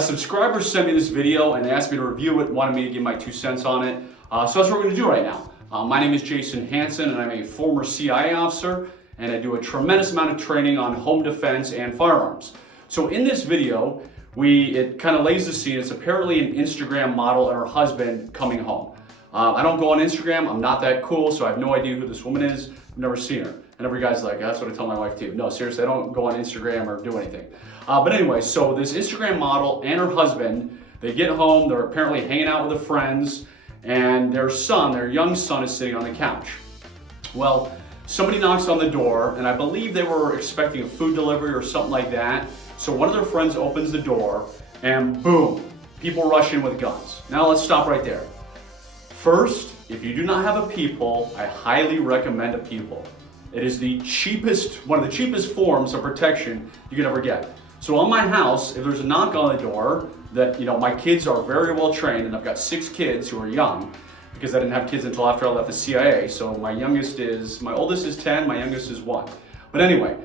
A subscriber sent me this video and asked me to review it, wanted me to give my 2 cents on it. So that's what we're going to do right now. My name is Jason Hanson, and I'm a former CIA officer, and I do a tremendous amount of training on home defense and firearms. So in this video, it kind of lays the scene. It's apparently an Instagram model and her husband coming home. I don't go on Instagram. I'm not that cool, so I have no idea who this woman is. I've never seen her. And every guy's like, that's what I tell my wife too. No, seriously, I don't go on Instagram or do anything. But anyway, so this Instagram model and her husband, they get home, they're apparently hanging out with their friends, and their young son is sitting on the couch. Well, somebody knocks on the door, and I believe they were expecting a food delivery or something like that. So one of their friends opens the door, and boom, people rush in with guns. Now let's stop right there. First, if you do not have a peephole, I highly recommend a peephole. It is one of the cheapest forms of protection you can ever get. So on my house, if there's a knock on the door, my kids are very well trained, and I've got 6 kids who are young, because I didn't have kids until after I left the CIA. So my oldest is 10, my youngest is 1. But anyway,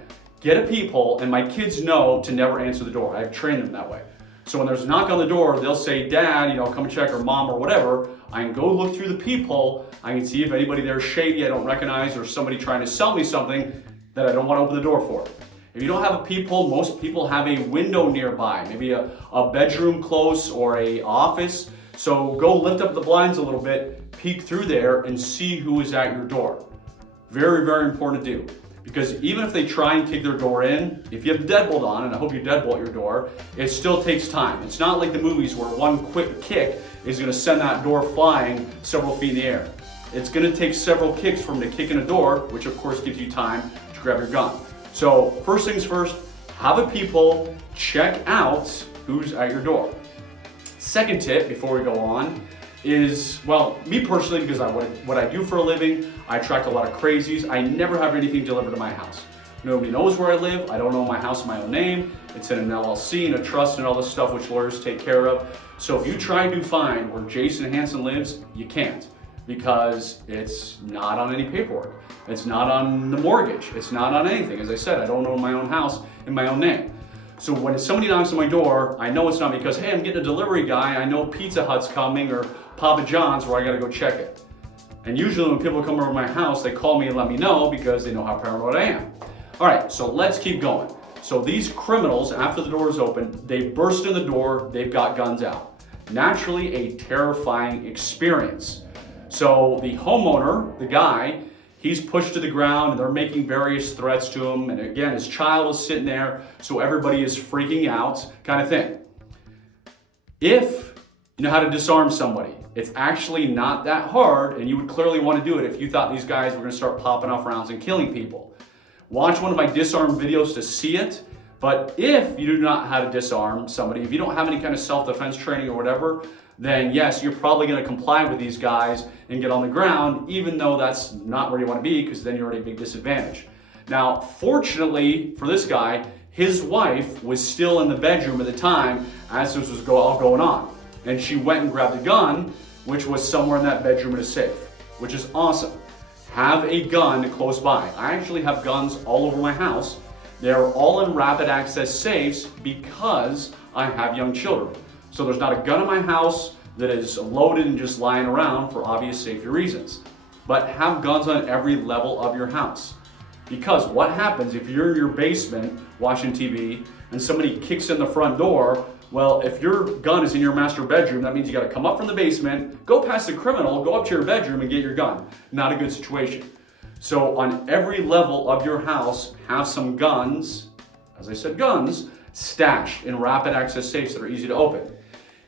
get a peephole, and my kids know to never answer the door. I've trained them that way. So when there's a knock on the door, they'll say, Dad, come check, or Mom, or whatever. I can go look through the peephole. I can see if anybody there's shady I don't recognize, or somebody trying to sell me something that I don't want to open the door for. If you don't have a peephole, most people have a window nearby, maybe a bedroom close or a office. So go lift up the blinds a little bit, peek through there, and see who is at your door. Very, very important to do. Because even if they try and kick their door in, if you have the deadbolt on, and I hope you deadbolt your door, it still takes time. It's not like the movies where one quick kick is going to send that door flying several feet in the air. It's going to take several kicks for them to kick in a door, which of course gives you time to grab your gun. So first things first, have a peephole, check out who's at your door. Second tip before we go on is, well, me personally, because what I do for a living, I attract a lot of crazies. I never have anything delivered to my house. Nobody knows where I live. I don't own my house in my own name. It's in an LLC and a trust and all this stuff which lawyers take care of. So if you try to find where Jason Hanson lives, you can't, because it's not on any paperwork. It's not on the mortgage. It's not on anything. As I said, I don't own my own house in my own name. So when somebody knocks on my door, I know it's not because, hey, I'm getting a delivery guy. I know Pizza Hut's coming or Papa John's where I gotta go check it. And usually when people come over to my house, they call me and let me know because they know how paranoid I am. All right, so let's keep going. So these criminals, after the door is open, they burst in the door, they've got guns out. Naturally, a terrifying experience. So the homeowner, the guy, he's pushed to the ground, and they're making various threats to him. And again, his child is sitting there, so everybody is freaking out, kind of thing. If you know how to disarm somebody, it's actually not that hard, and you would clearly want to do it if you thought these guys were going to start popping off rounds and killing people. Watch one of my disarm videos to see it. But if you do not know how to disarm somebody, if you don't have any kind of self-defense training or whatever, then yes, you're probably going to comply with these guys and get on the ground, even though that's not where you want to be, because then you're at a big disadvantage. Now, fortunately for this guy, his wife was still in the bedroom at the time as this was all going on. And she went and grabbed a gun, which was somewhere in that bedroom in a safe, which is awesome. Have a gun close by. I actually have guns all over my house. They're all in rapid access safes because I have young children. So there's not a gun in my house that is loaded and just lying around for obvious safety reasons. But have guns on every level of your house. Because what happens if you're in your basement watching TV and somebody kicks in the front door? Well, if your gun is in your master bedroom, that means you gotta come up from the basement, go past the criminal, go up to your bedroom and get your gun. Not a good situation. So on every level of your house, have some guns, as I said, guns, stashed in rapid access safes that are easy to open.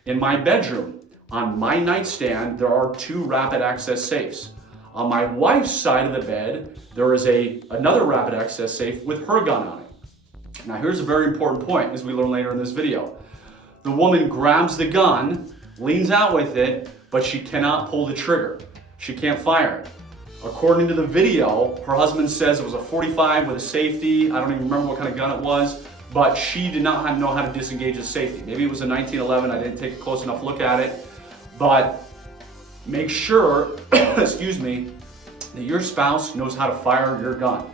In my bedroom, on my nightstand, there are 2 rapid access safes. On my wife's side of the bed, there is another rapid access safe with her gun on it. Now here's a very important point, as we learn later in this video. The woman grabs the gun, leans out with it, but she cannot pull the trigger. She can't fire it. According to the video, her husband says it was a .45 with a safety. I don't even remember what kind of gun it was, but she did not know how to disengage the safety. Maybe it was a 1911, I didn't take a close enough look at it, but make sure, excuse me, that your spouse knows how to fire your gun.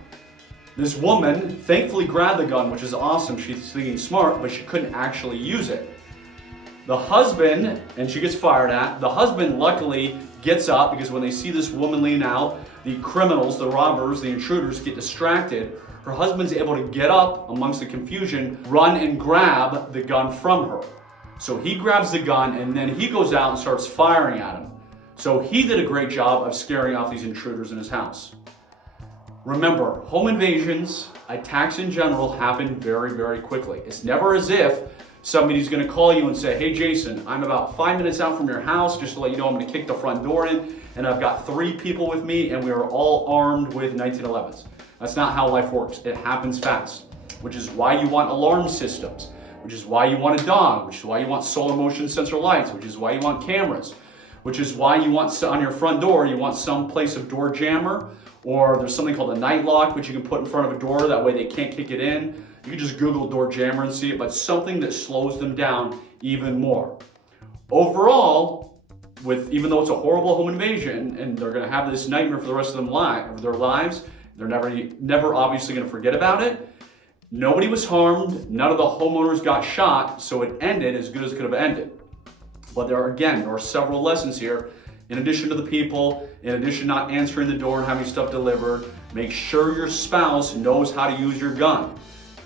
This woman thankfully grabbed the gun, which is awesome. She's thinking smart, but she couldn't actually use it. The husband, and she gets fired at, the husband luckily gets up because when they see this woman lean out, the criminals, the robbers, the intruders get distracted. Her husband's able to get up amongst the confusion, run and grab the gun from her. So he grabs the gun and then he goes out and starts firing at him. So he did a great job of scaring off these intruders in his house. Remember, home invasions, attacks in general happen very, very quickly. It's never as if somebody's gonna call you and say, hey Jason, I'm about 5 minutes out from your house, just to let you know I'm gonna kick the front door in, and I've got 3 people with me and we are all armed with 1911s. That's not how life works. It happens fast, which is why you want alarm systems, which is why you want a dog, which is why you want solar motion sensor lights, which is why you want cameras, which is why you want on your front door, you want some place of door jammer, or there's something called a night lock, which you can put in front of a door, that way they can't kick it in. You can just Google door jammer and see it, but something that slows them down even more. Overall, even though it's a horrible home invasion and they're gonna have this nightmare for the rest of their lives, they're never obviously gonna forget about it. Nobody was harmed, none of the homeowners got shot, so it ended as good as it could have ended. But there are several lessons here. In addition to the people, in addition to not answering the door and having stuff delivered, make sure your spouse knows how to use your gun.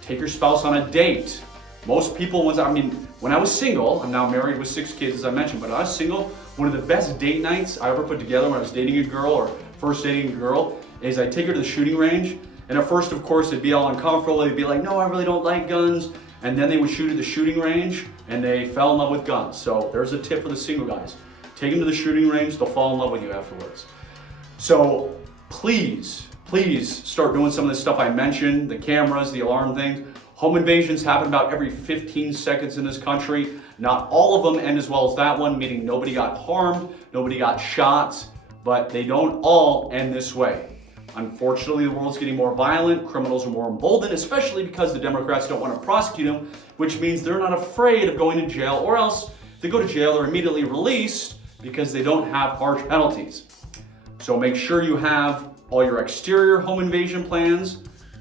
Take your spouse on a date. Most people, when I was single, I'm now married with 6 kids as I mentioned, but when I was single, one of the best date nights I ever put together when I was dating a girl or first dating a girl is I'd take her to the shooting range. And at first, of course, it'd be all uncomfortable. They'd be like, no, I really don't like guns. And then they would shoot at the shooting range and they fell in love with guns. So there's a tip for the single guys. Take them to the shooting range, they'll fall in love with you afterwards. So please start doing some of the stuff I mentioned, the cameras, the alarm things. Home invasions happen about every 15 seconds in this country. Not all of them end as well as that one, meaning nobody got harmed, nobody got shot, but they don't all end this way. Unfortunately, the world's getting more violent, criminals are more emboldened, especially because the Democrats don't want to prosecute them, which means they're not afraid of going to jail, or else if they go to jail, they're immediately released because they don't have harsh penalties. So make sure you have all your exterior home invasion plans.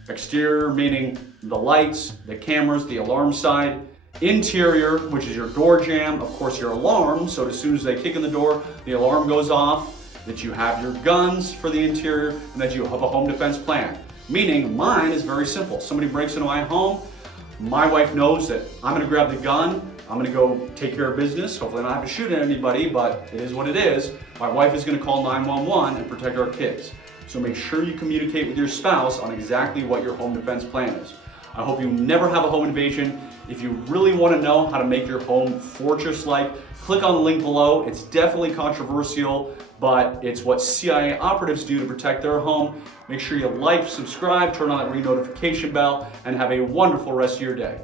Exterior meaning the lights, the cameras, the alarm side. Interior, which is your door jamb, of course your alarm, so as soon as they kick in the door, the alarm goes off. That you have your guns for the interior, and that you have a home defense plan. Meaning, mine is very simple. Somebody breaks into my home, my wife knows that I'm gonna grab the gun, I'm gonna go take care of business. Hopefully I don't have to shoot at anybody, but it is what it is. My wife is gonna call 911 and protect our kids. So make sure you communicate with your spouse on exactly what your home defense plan is. I hope you never have a home invasion. If you really wanna know how to make your home fortress-like, click on the link below. It's definitely controversial, but it's what CIA operatives do to protect their home. Make sure you like, subscribe, turn on that ring notification bell, and have a wonderful rest of your day.